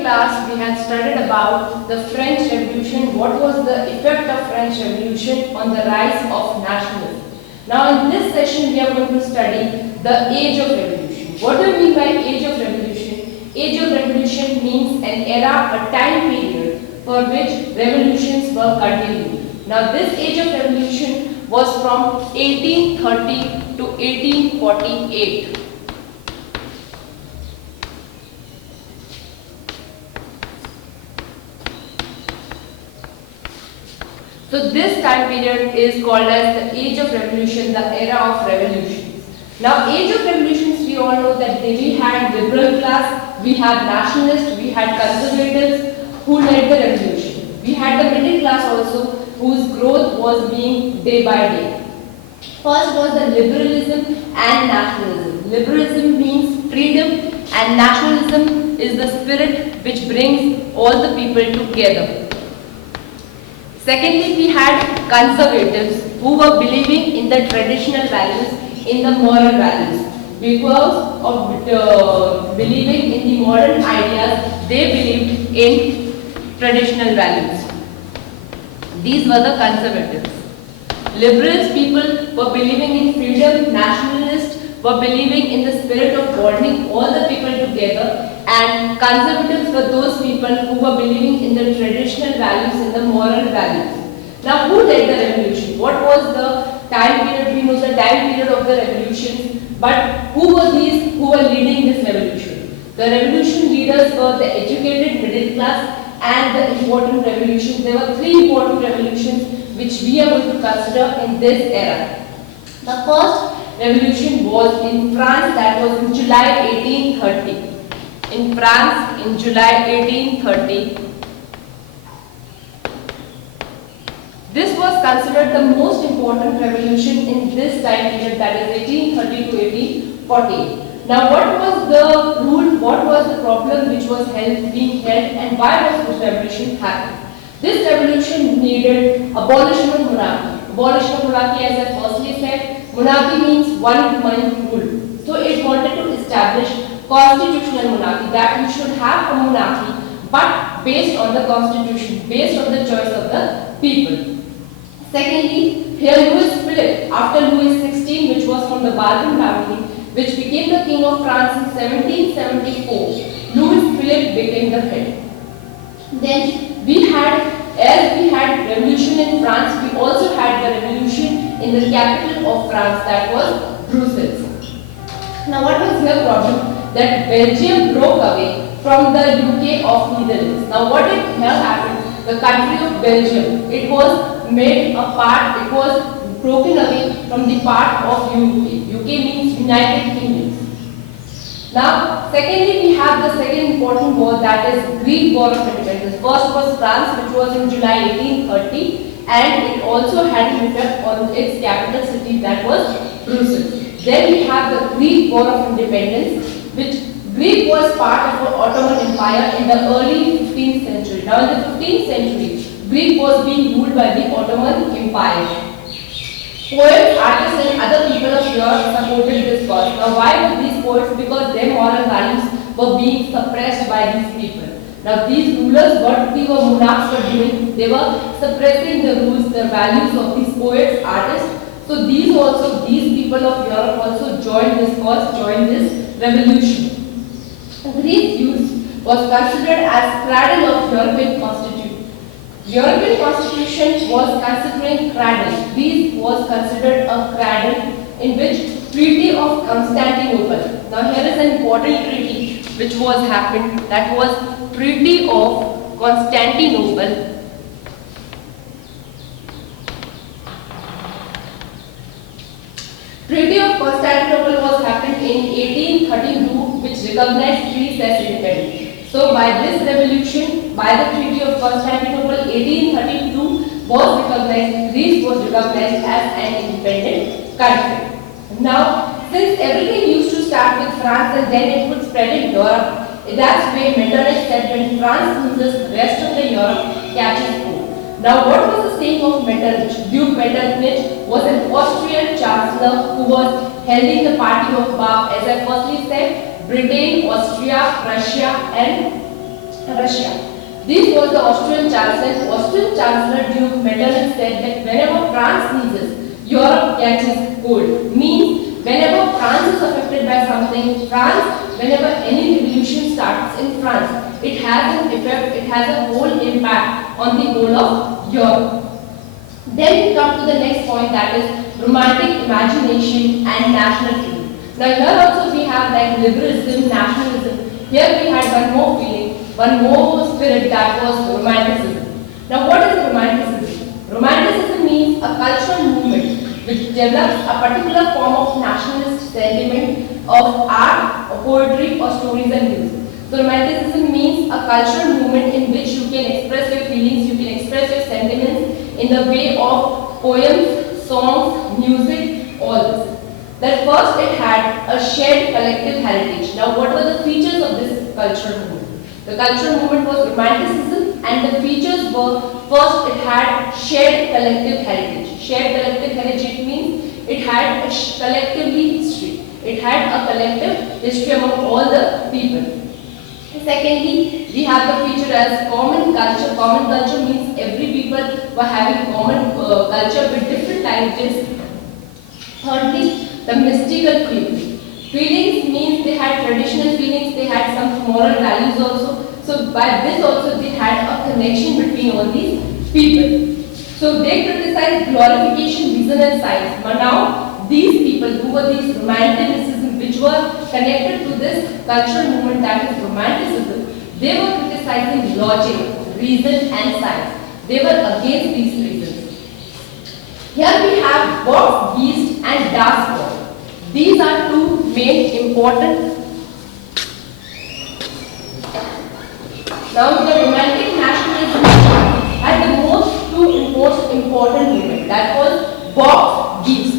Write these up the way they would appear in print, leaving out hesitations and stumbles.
class, we had studied about the French Revolution. What was the effect of French Revolution on the rise of nationalism? Now, in this session, we are going to study the Age of Revolution. What do you mean by Age of Revolution? Age of Revolution means an era, a time period for which revolutions were continued. Now, this Age of Revolution was from 1830 to 1848. So this time period is called as the Age of Revolution, the era of revolutions. Now, Age of Revolutions, we all know that we had liberal class, we had nationalists, we had conservatives who led the revolution. We had the middle class also, whose growth was being day by day. First was the liberalism and nationalism. Liberalism means freedom and nationalism is the spirit which brings all the people together. Secondly, we had conservatives who were believing in the traditional values, in the moral values. Because of believing in the modern ideas, they believed in traditional values. These were the conservatives. Liberals people were believing in freedom, nationalists were believing in the spirit of bonding all the people together, and conservatives were those people who were believing in the traditional values, in the moral values. Now, who led the revolution? What was the time period? We know the time period of the revolution, but who were these who were leading this revolution? The revolution leaders were the educated middle class and the important revolutions. There were three important revolutions which we are going to consider in this era. The first revolution was in France, that was in July 1830. In France, in July 1830, this was considered the most important revolution in this time period, that is 1830 to 1840. Now, what was the rule, what was the problem which was being held, and why was this revolution happening? This revolution needed abolition of monarchy. Abolition of monarchy, as I firstly said, monarchy means one man rule. So it wanted to establish constitutional monarchy, that we should have a monarchy, but based on the constitution, based on the choice of the people. Secondly, here Louis Philippe, after Louis XVI, which was from the Bourbon family, which became the king of France in 1774, Louis Philippe became the head. Then as we had revolution in France, we also had the revolution in the capital of France, that was Brussels. Now, what was the problem? That Belgium broke away from the UK of Netherlands. Now, what did here happen? The country of Belgium, it was made a part, it was broken away from the part of UK. UK means United Kingdom. Now, secondly, we have the second important war, that is Greek War of Independence. First was France, which was in July 1830, and it also had an effect on its capital city, that was Brussels. Then we have the Greek War of Independence, which Greek was part of the Ottoman Empire in the early 15th century. Now, in the 15th century, Greek was being ruled by the Ottoman Empire. Poets, artists and other people of Europe supported this cause. Now, why were these poets? Because their moral values were being suppressed by these people. Now, these rulers, what the monarchs were doing, they were suppressing the rules, the values of these poets, artists. So, these people of Europe also joined this cause, joined this revolution. Greek youth was considered as cradle of European constitution. European constitution was considering cradle. Greece was considered a cradle in which Treaty of Constantinople. Now, here is an important treaty which was happened. That was Treaty of Constantinople. Treaty of Constantinople was happened in 1832, which recognized Greece as independent. So, by this revolution, by the Treaty of Constantinople, 1832 was recognized, Greece was recognized as an independent country. Now, since everything used to start with France and then it would spread in Europe, that's why Metternich said when France loses, the rest of the Europe catches hold. Now, what was the saying of Metternich? Duke Metternich was an Austrian chancellor who was heading the party of BAP, as I firstly said, Britain, Austria, Russia and Russia. This was the Austrian Chancellor. Austrian Chancellor Duke Metternich said that whenever France sneezes, Europe catches cold. Means whenever France is affected by something, whenever any revolution starts in France, it has an effect, it has a whole impact on the whole of Europe. Then we come to the next point, that is romantic imagination and national feeling. Now here also we have like liberalism, nationalism. Here we had one more feeling, one more spirit, that was romanticism. Now what is romanticism? Romanticism means a cultural movement which develops a particular form of nationalist sentiment of art, or poetry, or stories and music. So romanticism means a cultural movement in which you can express your feelings, you can express your sentiments in the way of poems, songs, music, all this. That first it had a shared collective heritage. Now what were the features of this cultural movement? The cultural movement was romanticism, and the features were, first it had shared collective heritage. Shared collective heritage means it had a collectively history. It had a collective history among all the people. Secondly, we have the feature as common culture. Common culture means every people were having common culture with different languages. Thirdly, the mystical feelings. Feelings means they had traditional feelings, they had some moral values also. So by this also they had a connection between all these people. So they criticized glorification, reason and science. But now these people who were these romanticism, which were connected to this cultural movement, that is romanticism, they were criticizing logic, reason and science. They were against these reasons. Here we have Box, Geist and Das Box. These are two main important. Now the romantic nationalism had the most important movement, that was Box, Geist.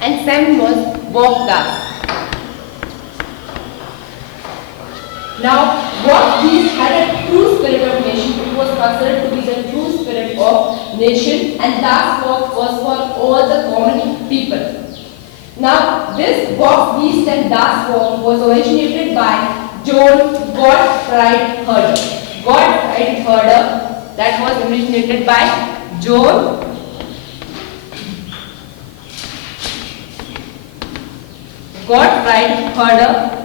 And second was Box, Das. Now, what these had a true spirit of nation, it was considered to be the true spirit of nation, and Das Box was for all the common people. Now, this Box, Geist and Das Box was originated by John Gottfried Herder. Gottfried Herder, that was originated by John Gottfried Herder.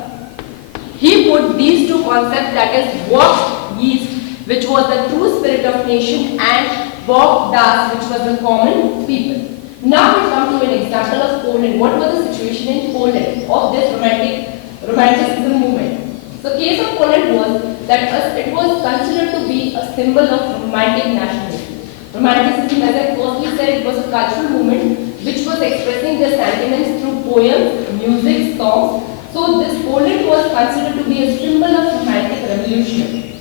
He put these two concepts, that is Box, Geist, which was the true spirit of nation, and Box, Das, which was the common people. Now we come to an example of Poland. What was the situation in Poland of this romanticism movement? The case of Poland was that it was considered to be a symbol of romantic nationalism. Romanticism, as I firstly said, it was a cultural movement which was expressing their sentiments through poems, music, songs. So this Poland was considered to be a symbol of romantic revolution.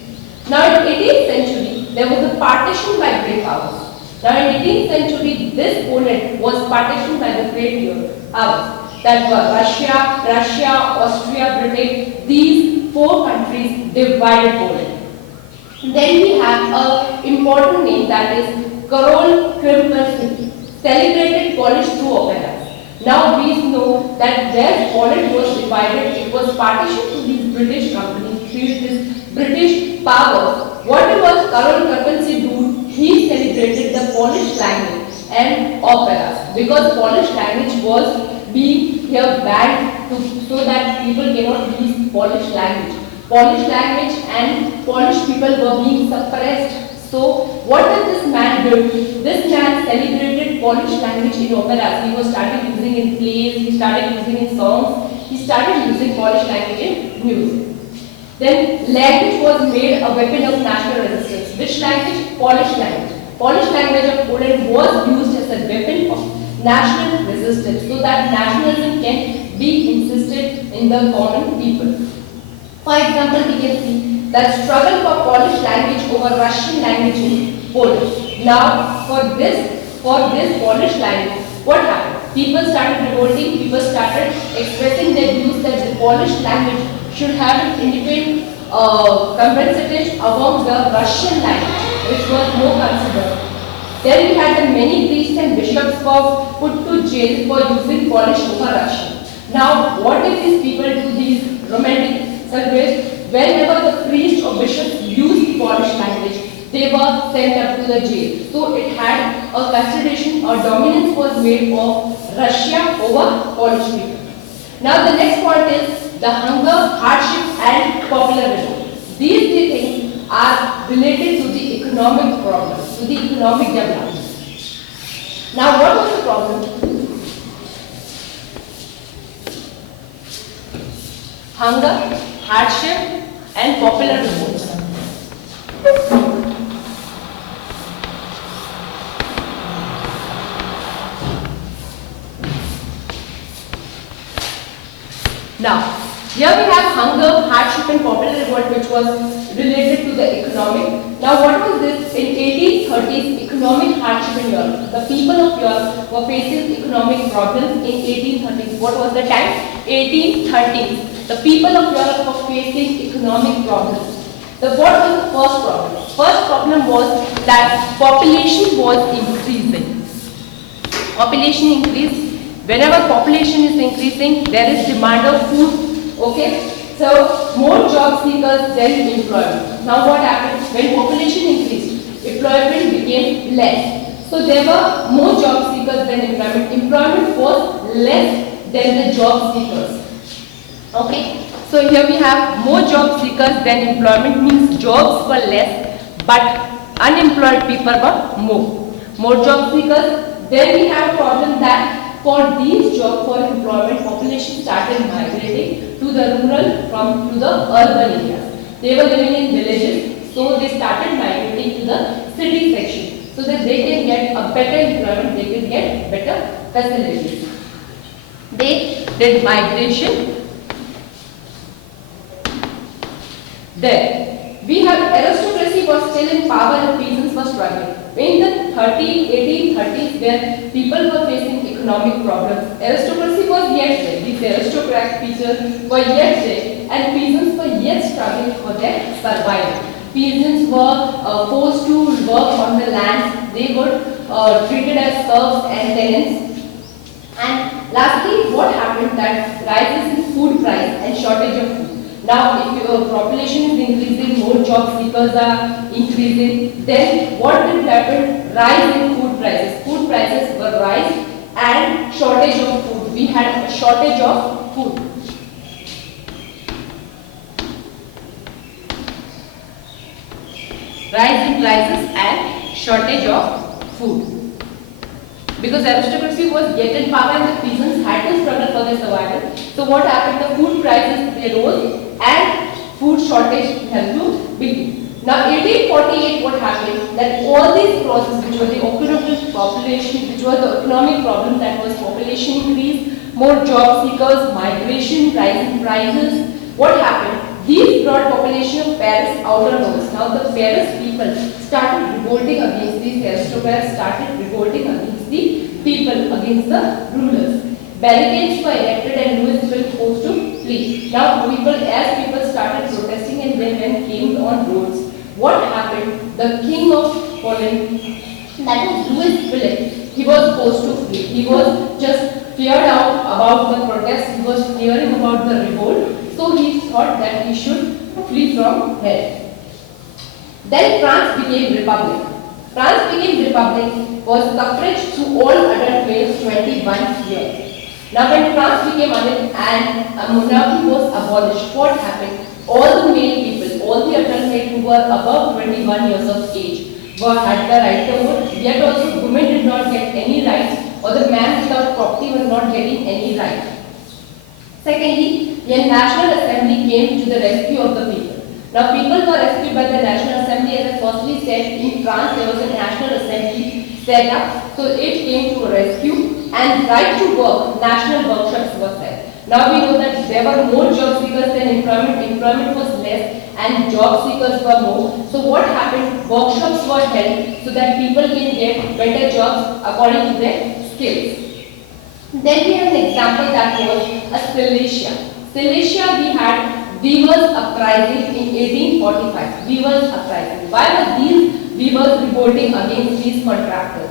Now in 18th century, there was a partition by great powers. Now in 18th century, this Poland was partitioned by the great powers. That were Russia, Austria, Britain. These four countries divided Poland. Then we have an important name, that is Karol Krzyzewski, celebrated Polish through operas. Now we know that where Poland was divided, it was partitioned to these British companies, these British powers. What was Karol Krzyzewski do? He celebrated the Polish language and operas, because Polish language was being here banned so that people cannot use Polish language. Polish language and Polish people were being suppressed. So what did this man do? This man celebrated Polish language in operas. He was started using in plays, he started using in songs, he started using Polish language in music. Then language was made a weapon of national resistance. Which language? Polish language. Polish language of Poland was used as a weapon of national resistance, so that nationalism can be insisted in the common people. For example, we can see that struggle for Polish language over Russian language in Poland. Now, for this Polish language, what happened? People started revolting, people started expressing their views that the Polish language should have an independent compensation among the Russian language, which was more considered. Then we had the many priests and bishops were put to jail for using Polish over Russian. Now, what did these people do, these romantic celebrate? Whenever the priest or bishops used Polish language, they were sent up to the jail. So it had a consideration or dominance was made of Russia over Polish people. Now the next point is the hunger, hardship and popular revolt. These three things are related to the economic problem, to the economic development. Now what was the problem? Hunger, hardship and popular revolt. Now, here we have hunger, hardship and popular revolt which was related to the economic. Now what was this? In 1830s, economic hardship in Europe. The people of Europe were facing economic problems in 1830s. What was the time? 1830s. The people of Europe were facing economic problems. What was the first problem? First problem was that population was increasing. Population increased. Whenever population is increasing, there is demand of food. Okay? So, more job seekers than employment. Now what happened? When population increased, employment became less. So, there were more job seekers than employment. Employment was less than the job seekers. Okay? So, here we have more job seekers than employment means jobs were less but unemployed people were more. More job seekers. Then we have a problem that for these jobs, for employment, population started migrating to the rural to the urban areas. They were living in villages, so they started migrating to the city section so that they can get a better employment, they can get better facilities. They did migration. There, we have aristocracy was still in power and peasants were struggling. In the 1830s, where people were facing economic problems, aristocracy was yet there. These aristocratic features were yet there, and peasants were yet struggling for their survival. Peasants were forced to work on the lands. They were treated as serfs and tenants. And lastly, what happened that rises in food price and shortage of food. Now, if your population is increasing, more job seekers are increasing, then what will happen? Rise in food prices. Food prices will rise and shortage of food. We had a shortage of food. Rise in prices and shortage of food. Because aristocracy was yet in power and the peasants had to struggle for their survival. So what happened? The food prices they rose and food shortage had to begin. Now 1848 what happened? That all these causes which were the economic population, which was the economic problem, that was population increase, more job seekers, migration, rising prices. What happened? These brought population of Paris outer roads. Now the Paris people started revolting against these aristocrats, started revolting against the people, against the rulers. Barricades were erected and Louis was forced to flee. Now as people started protesting and then when came on roads, what happened? The king of Poland, that was Louis Philip, he was forced to flee. He was just feared out about the protest, he was fearing about the revolt. So he thought that he should flee from here. Then France became republic. France became republic was suffrage to all adult males 21 years. Now when France became adult and a monarchy was abolished, what happened? All the male people, all the adult males who were above 21 years of age had the right to vote, yet also women did not get any rights, or the man without property was not getting any right. Secondly, the National Assembly came to the rescue of the people. Now people were rescued by the National Assembly. As I firstly said, in France there was a National Assembly set up, so it came to a rescue, and right to work, national workshops were set. Now we know that there were more job seekers than employment. Employment was less and job seekers were more. So what happened? Workshops were held so that people can get better jobs according to their skills. Then we have an example that was a Silesia. Silesia we had weavers uprising in 1845. Weavers uprising. Why were these weavers revolting against these contractors?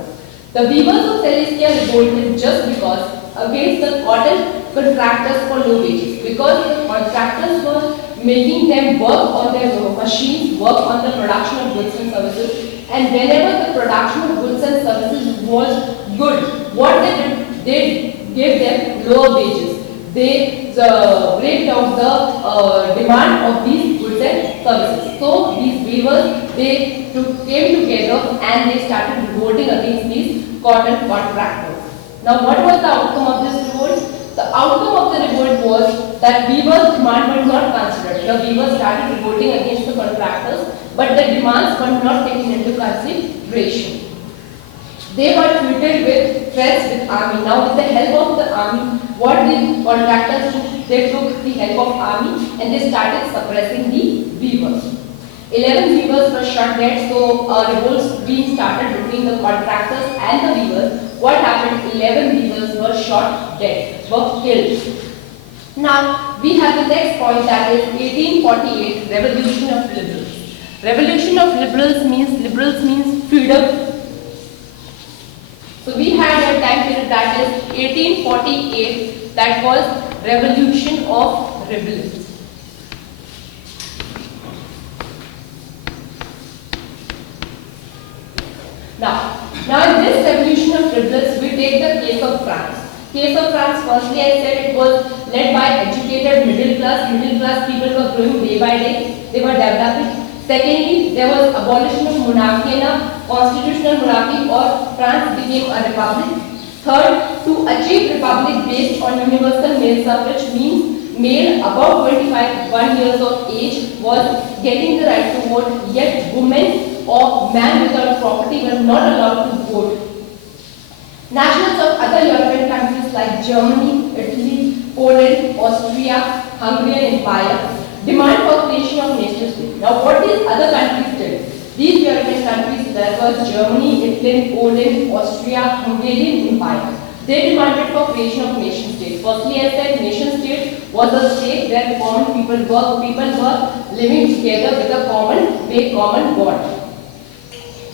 The weavers of Silesia revolted just because against the cotton contractors for low wages, because the contractors were making them work on their machines, work on the production of goods and services, and whenever the production of goods and services was good, what they did, they gave them lower wages. They break down the demand of these goods and services. So these weavers, they came together and they started revolting against these cotton contractors. Now what was the outcome of this revolt? The outcome of the revolt was that weavers' demand was not considered. The weavers started revolting against the contractors, but the demands were not taken into consideration. They were treated with threats with army. Now with the help of the army, what the contractors took, they took the help of army and they started suppressing the weavers. 11 weavers were shot dead, so revolts being started between the contractors and the weavers. What happened? 11 weavers were shot dead, were killed. Now we have the next point, that is 1848, Revolution of Liberals. Revolution of liberals means freedom. So we had a time period, that is 1848, that was Revolution of Rebels. Now in this Revolution of Rebels, we take the case of France. Case of France, firstly I said it was led by educated middle class people were growing day by day, they were developing. Secondly, there was abolition of monarchy and a constitutional monarchy, or France became a republic. Third, to achieve republic based on universal male suffrage means male above 25 years of age was getting the right to vote, yet women or man without property were not allowed to vote. Nationals of other European countries like Germany, Italy, Poland, Austria, Hungarian Empire demand for creation of nation state. Now what these other countries did? These European countries, that was Germany, Italy, Poland, Austria, Hungarian Empire, they demanded for creation of nation state. Firstly, I said nation state was a state where common people were living together with a common bond.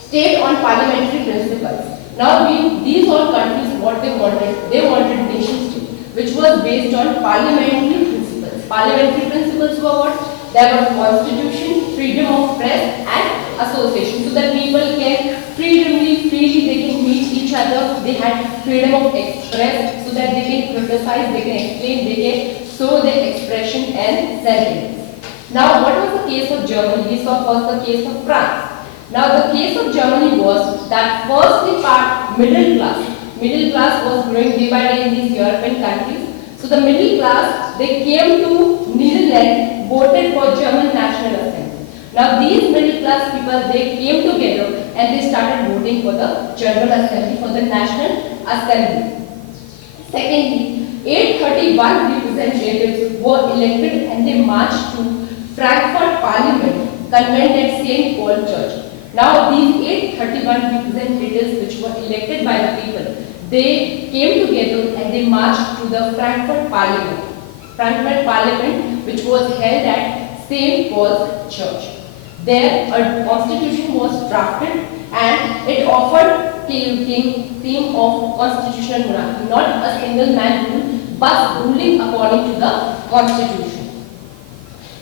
State on parliamentary principles. Now these all countries, what they wanted nation state, which was based on parliamentary principles. Parliamentary principles were what? There were constitution, freedom of press and association, so that people can freely they can meet each other. They had freedom of express, so that they can criticize, they can explain, they can show their expression and sentiments. Now what was the case of Germany? We saw first the case of France. Now the case of Germany was that firstly part middle class was growing day by day in these European countries. So the middle class, they came to Netherlands, voted for German National Assembly. Now these middle class people, they came together and they started voting for the German Assembly, for the National Assembly. Secondly, 831 representatives were elected and they marched to Frankfurt Parliament, convened at St. Paul Church. Now these 831 representatives which were elected by the people, they came together and they marched to the Frankfurt Parliament. Frankfurt Parliament, which was held at St. Paul's Church. There a constitution was drafted and it offered theme of constitutional monarchy, not a single man rule, but ruling according to the constitution.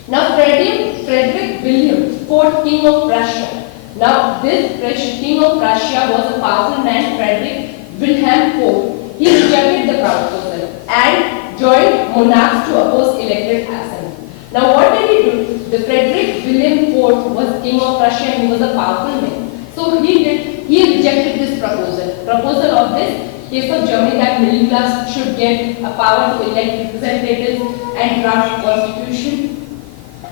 Now Frederick William, fourth King of Prussia. Now this King of Prussia was a powerful man, Frederick Wilhelm IV. He rejected the proposal and joined monarchs to oppose elected assembly. Now what did he do? The Frederick William IV was King of Prussia and he was a powerful man. So he rejected this proposal of this case of Germany, that middle class should get a power to elect representatives and draft constitution,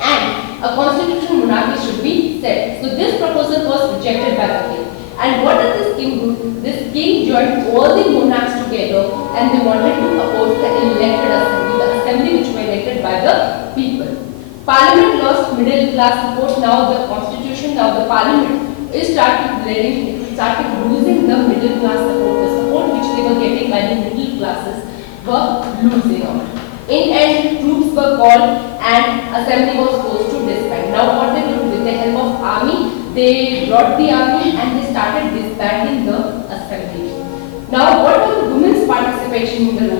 and a constitutional monarchy should be set. So this proposal was rejected by the king. And what did this king do? This king joined all the monarchs together and they wanted to oppose the elected assembly, the assembly which were elected by the people. Parliament lost middle class support. Now the constitution, now the parliament is started losing the middle class support. The support which they were getting by the middle classes were losing out. In end, troops were called and assembly was forced to disband. Now what they did, with the help of army, they brought the army and they started disbanding the assembly. Now what was the women's participation in the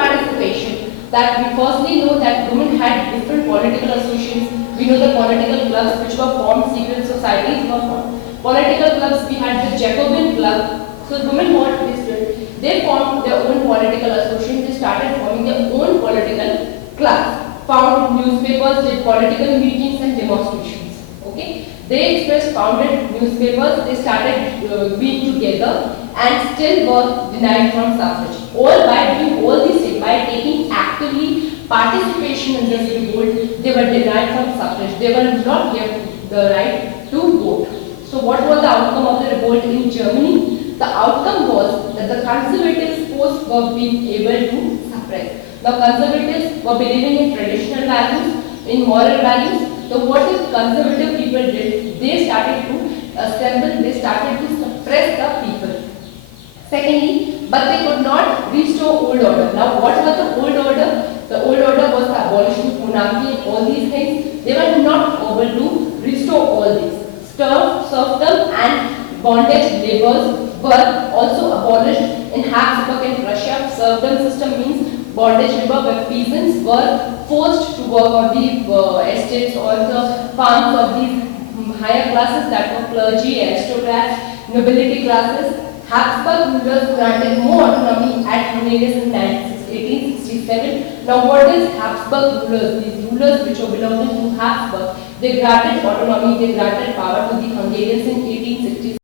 participation, that we firstly know that women had different political associations. We know the political clubs which were formed, secret societies were formed. Political clubs, we had the Jacobin Club. So women what they did, they formed their own political associations. They started forming their own political clubs. Founded newspapers, did political meetings and demonstrations. Okay, they expressed, founded newspapers. They started being together and still were denied from suffrage. All by doing all these things, by taking actively participation in this revolt, they were denied from suffrage. They were not given the right to vote. So what was the outcome of the revolt in Germany? The outcome was that the conservative force were being able to suppress. The conservatives were believing in traditional values, in moral values. So what the conservative people did? They started to assemble, they started to suppress the people. Secondly, but they could not restore old order. Now what was the old order? The old order was the abolition of monarchy and all these things. They were not able to restore all these. Serfdom and bondage labors were also abolished in Habsburg and Russia. Serfdom system means bondage labor where peasants were forced to work on the estates or the farms of these higher classes, that were clergy, aristocrats, nobility classes. Habsburg rulers granted more autonomy at Hungarians in 1867. Now what is Habsburg rulers? These rulers which were belonging to Habsburg, they granted autonomy, they granted power to the Hungarians in 1867.